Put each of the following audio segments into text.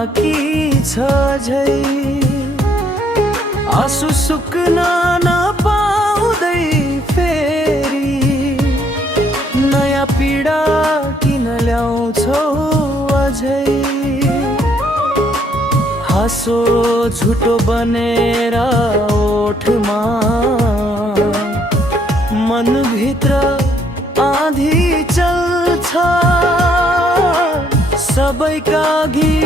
बाँकी छ झै, आँसु सुक्न नपाउँदै फेरि नयाँ पीडा किन ल्याउँछौ अझै। हाँसो झुटो बनेर ओठमा, मनभित्र आँधी चल्छ। सबैका अघि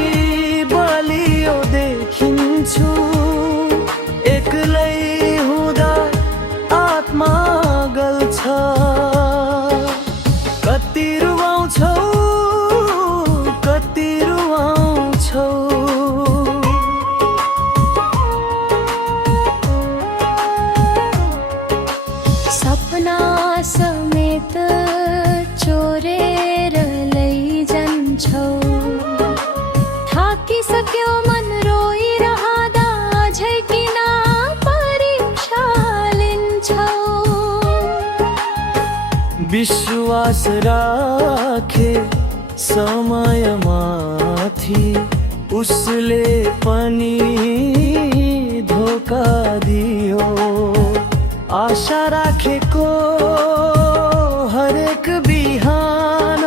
बलियो देखिन्छु, एक्लै हुँदा आत्मा गल्छ। कति रुवाउँछौ, कति रुवाउँछौ, सपना समेत चोरेर लैजान्छौ। थाकिसक्यो मन रोइरहँदा अझै किन परीक्षा लिन्छौ। विश्वास राखे समयमाथि, उसले पनि धोका दियो। आशा राखेको हरेक बिहान,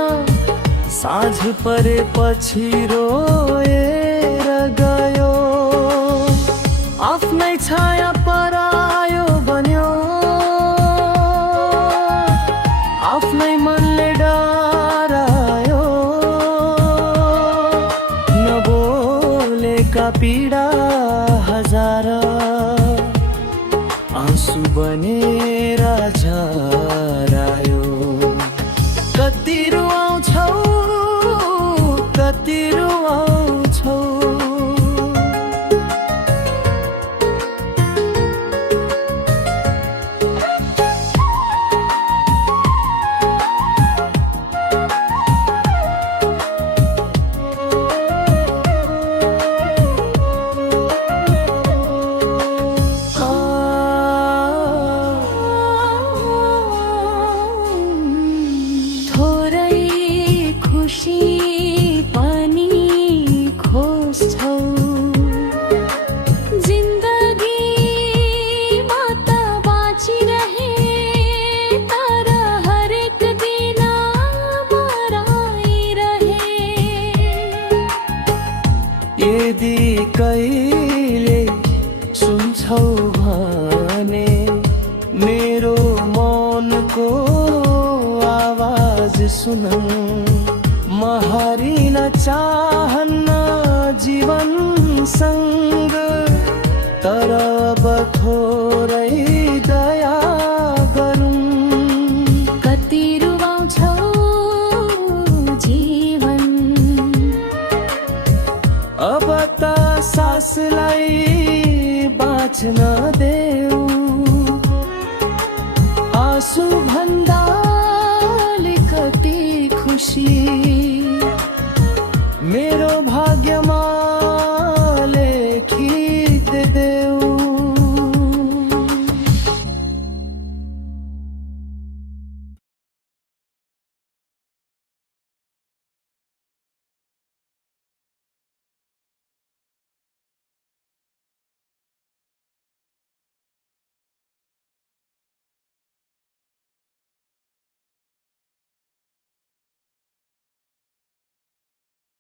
साँझ परेपछि रोएर गयो। आफ्नै छाया परायो भन्यो, आफ्नै मनले डरायो। नबोलेका पीडा हजार, आँसु बनेर झरायो। कति रुवाउँछौ, कति रुवाउँछौ, खुशी पनि खोज्छौ। जिन्दगीमा त बाँचिरहे, तर हरेक दिन मराइरहे। यदि कहिले सुन्छौ भने मेरो मनको आवाज सुन। म हारिन चाहन्न जीवनसँग, तर अब थोरै दया गरौँ। कति रुवाउँछौ जीवन, अब त सासलाई बाँच्न देऊ। आँसु भन्दा अलिकति खुसी